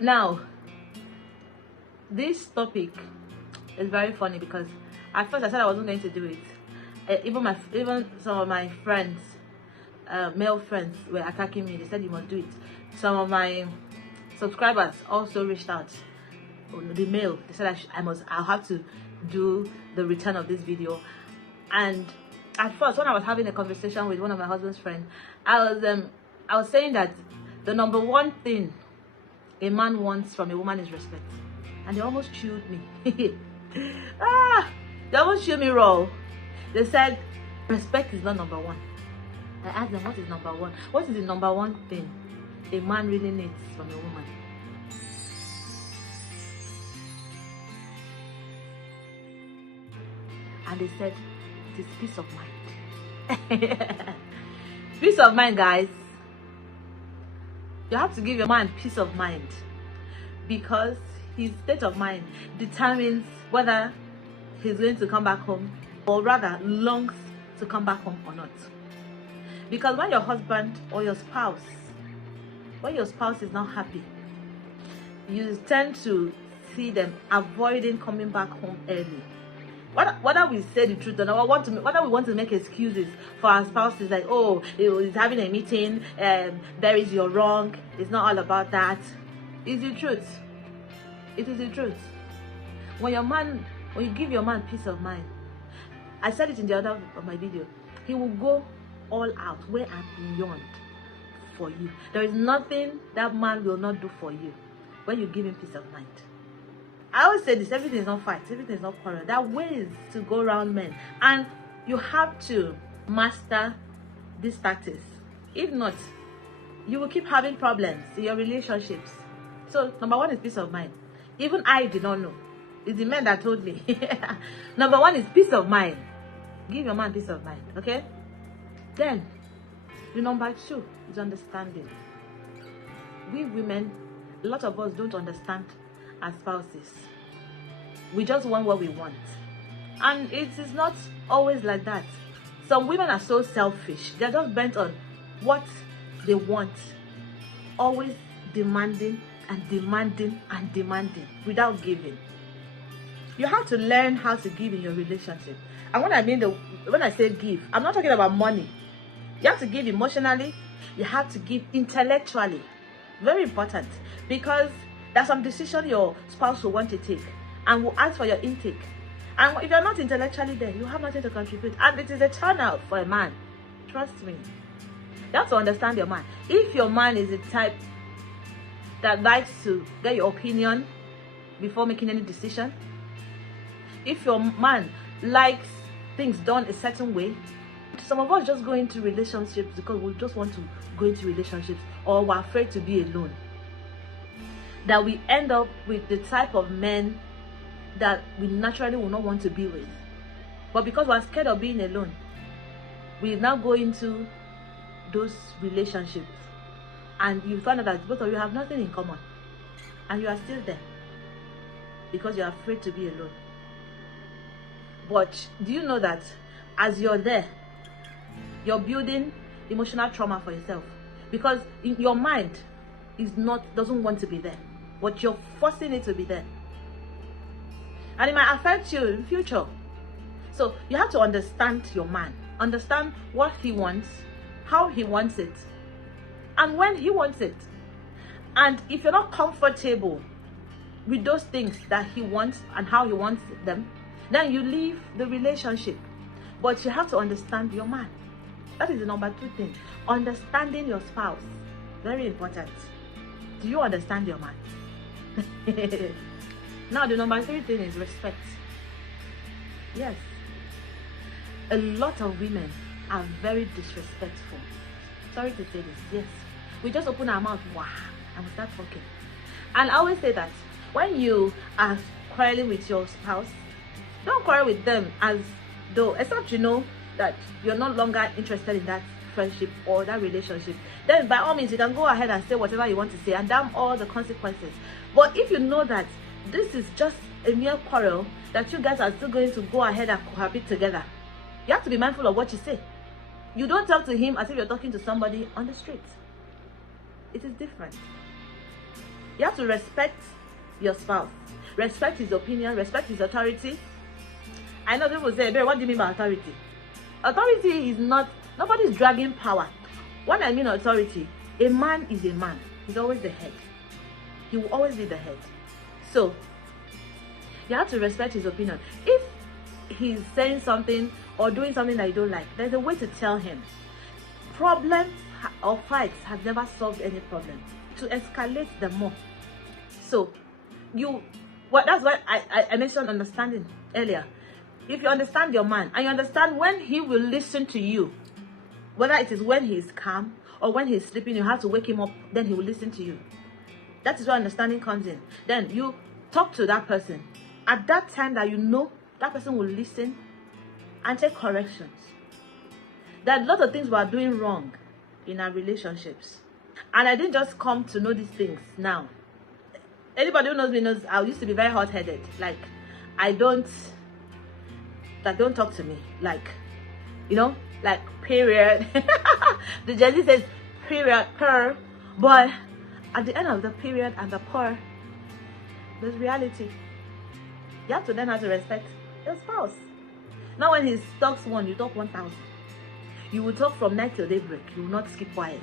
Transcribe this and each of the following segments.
Now, this topic is very funny because at first I said I wasn't going to do it. Even some of my friends, male friends, were attacking me. They said you must do it. Some of my subscribers also reached out. The mail, they said I'll have to do the return of this video. And at first, when I was having a conversation with one of my husband's friends, I was saying that the number one thing a man wants from a woman is respect. And they almost chewed me. They almost chewed me raw. They said respect is not number one. I asked them, what is number one? What is the number one thing a man really needs from a woman? And they said it is peace of mind. Peace of mind, guys. You have to give your man peace of mind, because his state of mind determines whether he's going to come back home, or rather longs to come back home or not. Because when your husband or your spouse, is not happy, you tend to see them avoiding coming back home early. Whether we say the truth or not, whether we want to make excuses for our spouses, like, oh, he's having a meeting, there is your wrong. It's not all about that. It's the truth. It is the truth. When you give your man peace of mind, I said it in the other of my video, he will go all out, way and beyond for you. There is nothing that man will not do for you when you give him peace of mind. I always say this, everything is not fight, everything is not quarrel. There are ways to go around men, and you have to master these tactics. If not, you will keep having problems in your relationships. So number one is peace of mind. Even I did not know. It's the men that told me. Number one is peace of mind. Give your man peace of mind, okay? Then, the number two is understanding. We women, a lot of us don't understand our spouses. We just want what we want, and it is not always like that. Some women are so selfish. They're just bent on what they want, always demanding and demanding and demanding without giving. You have to learn how to give in your relationship. And when I say give, I'm not talking about money. You have to give emotionally. You have to give intellectually. Very important, because there's some decision your spouse will want to take and will ask for your intake. And if you're not intellectually there, you have nothing to contribute. And it is a turnout for a man. Trust me. You have to understand your man. If your man is the type that likes to get your opinion before making any decision, if your man likes things done a certain way, some of us just go into relationships because we just want to go into relationships, or we're afraid to be alone, that we end up with the type of men that we naturally will not want to be with. But because we're scared of being alone, we now go into those relationships, and you find out that both of you have nothing in common, and you are still there because you're afraid to be alone. But do you know that as you're there, you're building emotional trauma for yourself, because your mind doesn't want to be there, but you're forcing it to be there, and it might affect you in future. So you have to understand your man, understand what he wants, how he wants it, and when he wants it. And if you're not comfortable with those things that he wants and how he wants them, then you leave the relationship. But you have to understand your man. That is the number two thing. Understanding your spouse. Very important. Do you understand your man? Now, the number three thing is respect. Yes. A lot of women are very disrespectful. Sorry to say this. Yes. We just open our mouth, wow, and we start talking. And I always say that when you are quarreling with your spouse, don't quarrel with them as though, except you know that you're no longer interested in that friendship or that relationship. Then by all means, you can go ahead and say whatever you want to say and damn all the consequences. But if you know that this is just a mere quarrel, that you guys are still going to go ahead and cohabit together, you have to be mindful of what you say. You don't talk to him as if you're talking to somebody on the street. It is different. You have to respect your spouse, respect his opinion, respect his authority. I know people say, "Babe, what do you mean by authority?" Authority is not, nobody's dragging power. When I mean authority, a man is a man. He's always the head. He will always be the head. So you have to respect his opinion. If he's saying something or doing something that you don't like, there's a way to tell him. Problems or fights have never solved any problem. To escalate them more. So that's why I mentioned understanding earlier. If you understand your man and you understand when he will listen to you, whether it is when he is calm or when he's sleeping, you have to wake him up, then he will listen to you. That is where understanding comes in. Then you talk to that person at that time that you know that person will listen and take corrections. There are a lot of things we are doing wrong in our relationships, and I didn't just come to know these things now. Anybody who knows me knows I used to be very hot-headed. Like, don't talk to me, like, like, period. The Gen Z says period, per, but at the end of the period and the per, there's reality. You have to learn how to respect your spouse. Now when he talks 1, you talk 1,000. You will talk from night till daybreak. You will not keep quiet.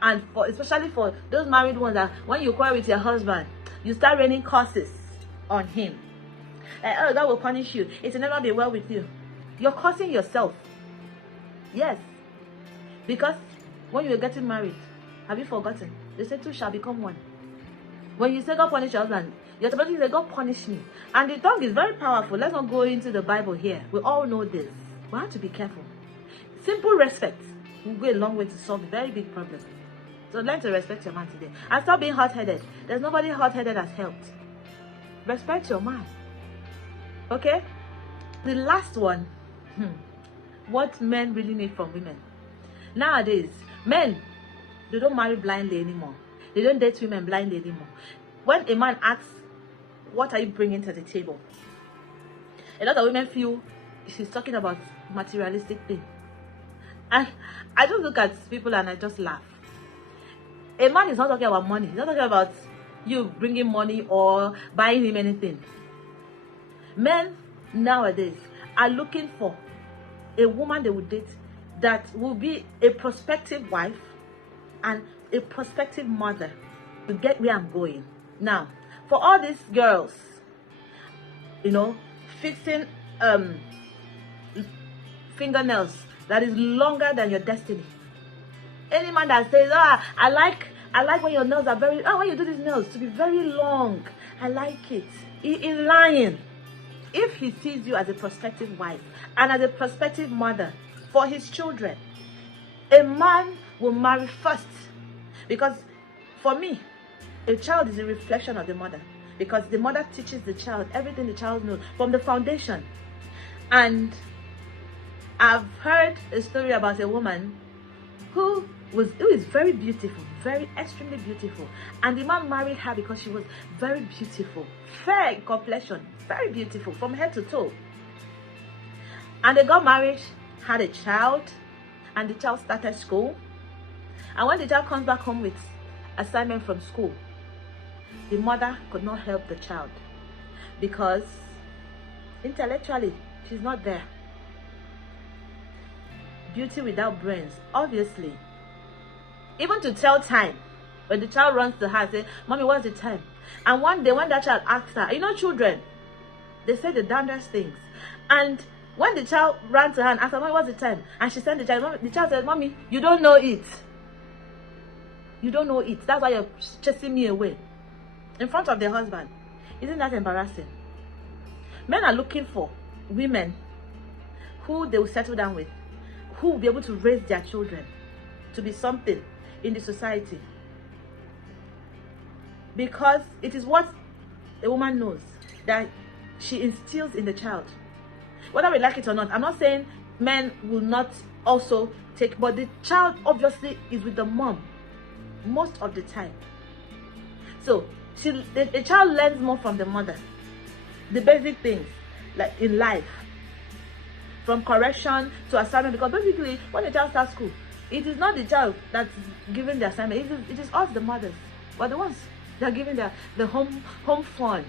And especially for those married ones, that when you quarrel with your husband, you start raining curses on him. Like, oh, God will punish you. It will never be well with you. You're cursing yourself. Yes. Because when you were getting married, have you forgotten? They said 2 shall become 1. When you say God punish your husband, you're supposed to say God punish me. And the tongue is very powerful. Let's not go into the Bible here. We all know this. We have to be careful. Simple respect will go a long way to solve a very big problem. So learn to respect your man today. And stop being hot-headed. There's nobody hot-headed that's helped. Respect your man. Okay? The last one. What men really need from women. Nowadays, men, they don't marry blindly anymore. They don't date women blindly anymore. When a man asks, what are you bringing to the table? A lot of women feel she's talking about materialistic things. And I just look at people and I just laugh. A man is not talking about money. He's not talking about you bringing money or buying him anything. Men nowadays are looking for a woman they would date that will be a prospective wife and a prospective mother, to get where I'm going. Now, for all these girls, fixing fingernails that is longer than your destiny. Any man that says, I like when your nails are when you do these nails to be very long, I like it. He is lying. If he sees you as a prospective wife and as a prospective mother for his children, a man will marry first. Because for me, a child is a reflection of the mother. Because the mother teaches the child everything the child knows from the foundation. And I've heard a story about a woman who is very beautiful, very extremely beautiful. And the man married her because she was very beautiful, fair in complexion, very beautiful from head to toe. And they got married, had a child, and the child started school. And when the child comes back home with assignment from school, the mother could not help the child because intellectually she's not there. Beauty without brains, obviously. Even to tell time, when the child runs to her and says, Mommy, what's the time? And one day when that child asks her, children, they say the damnedest things. And when the child ran to her and asked her, Mommy, what's the time? And she sent the child said, Mommy, you don't know it. You don't know it. That's why you're chasing me away. In front of their husband. Isn't that embarrassing? Men are looking for women who they will settle down with, who will be able to raise their children to be something in the society. Because it is what a woman knows that she instills in the child. Whether we like it or not, I'm not saying men will not also take, but the child obviously is with the mom most of the time. So the child learns more from the mother, the basic things like in life, from correction to assignment. Because basically when the child starts school, it is not the child that's giving the assignment, it is us, the mothers. We're the ones They're giving the home fun.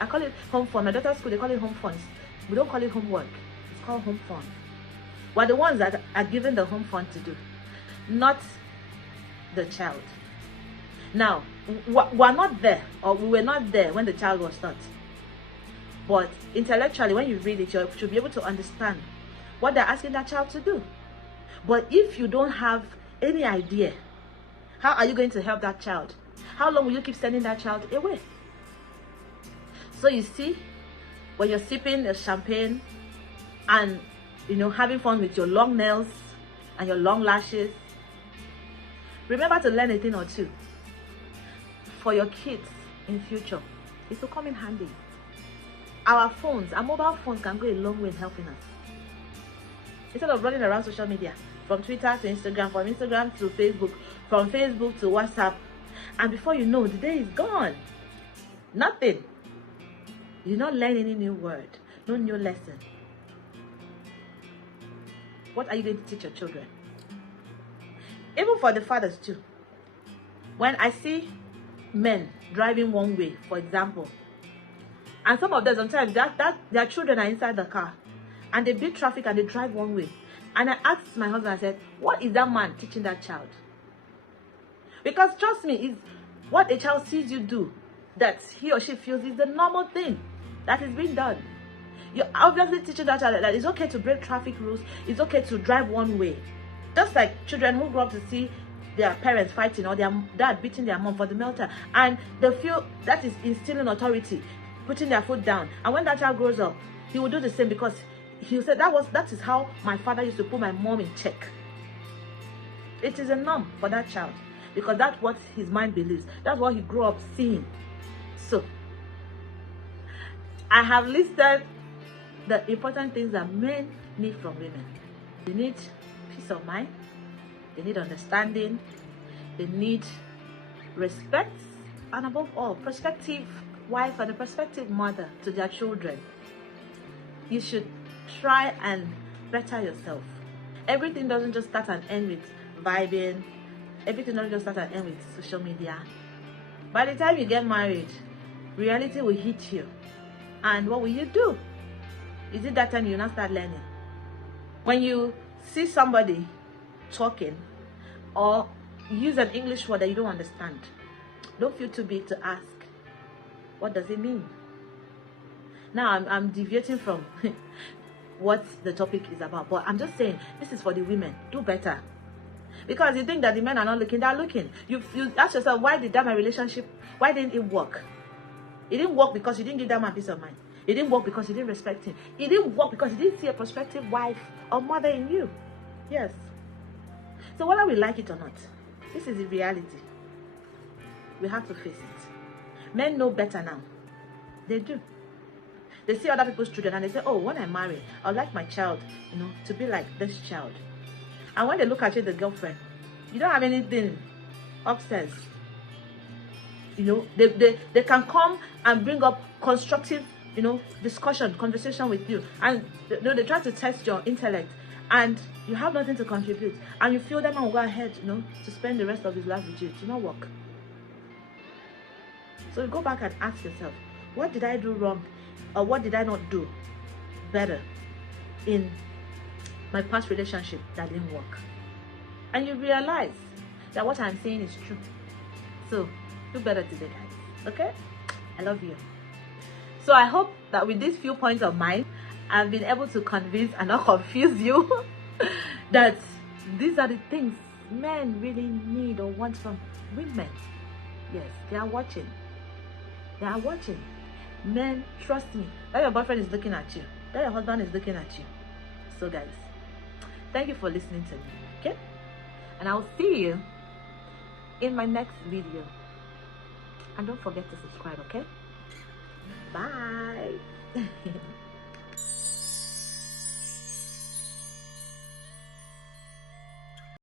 I call it home fun. My daughter's school, they call it home fun. We don't call it homework. It's called home fun. We're the ones that are given the home fun to do, not the child. Now, we're not there, or we were not there when the child was taught. But intellectually, when you read it, you should be able to understand what they're asking that child to do. But if you don't have any idea, how are you going to help that child? How long will you keep sending that child away? So you see, when you're sipping a champagne and, you know, having fun with your long nails and your long lashes, remember to learn a thing or two for your kids in future. It will come in handy. Our phones, our mobile phones can go a long way in helping us. Instead of running around social media, from Twitter to Instagram, from Instagram to Facebook, from Facebook to WhatsApp, and before you know, the day is gone. Nothing. You not learn any new word, no new lesson. What are you going to teach your children? Even for the fathers too. When I see men driving one way, for example, and some of them sometimes that their children are inside the car and they beat traffic and they drive one way, and I asked my husband, I said, what is that man teaching that child? Because trust me, is what a child sees you do that he or she feels is the normal thing that is being done. You're obviously teaching that child that it's okay to break traffic rules, it's okay to drive one way. Just like children who grow up to see their parents fighting or their dad beating their mom for the melter, and they feel that is instilling authority, putting their foot down. And when that child grows up, he will do the same, because he'll say that is how my father used to put my mom in check. It is a norm for that child, because that's what his mind believes. That's what he grew up seeing. So I have listed the important things that men need from women. They need peace of mind, they need understanding, they need respect, and above all, prospective wife and a prospective mother to their children. You should try and better yourself. Everything doesn't just start and end with vibing. Everything doesn't just start and end with social media. By the time you get married, reality will hit you. And what will you do? Is it that time you now start learning? When you see somebody talking or use an English word that you don't understand, don't feel too big to ask, what does it mean? Now I'm deviating from what the topic is about, but I'm just saying this is for the women. Do better. Because you think that the men are not looking, they're looking. You ask yourself, why did my relationship, why didn't it work? It didn't work because you didn't give that man peace of mind. It didn't work because you didn't respect him. It didn't work because you didn't see a prospective wife or mother in you. Yes. So whether we like it or not, this is the reality. We have to face it. Men know better now. They do. They see other people's children and they say, oh, when I marry, I'd like my child, to be like this child. And when they look at you, the girlfriend, you don't have anything upstairs. They can come and bring up constructive, discussion, conversation with you. And they try to test your intellect. And you have nothing to contribute. And you feel that man will go ahead, to spend the rest of his life with you. It will not work. So you go back and ask yourself, what did I do wrong? Or what did I not do better in my past relationship that didn't work? And you realize that what I'm saying is true. So do better today, guys. Okay? I love you. So I hope that with these few points of mine, I've been able to convince and not confuse you that these are the things men really need or want from women. Yes, they are watching. They are watching. Men, trust me, that your boyfriend is looking at you, that your husband is looking at you. So guys, thank you for listening to me, okay? And I'll see you in my next video. And don't forget to subscribe, okay? Bye.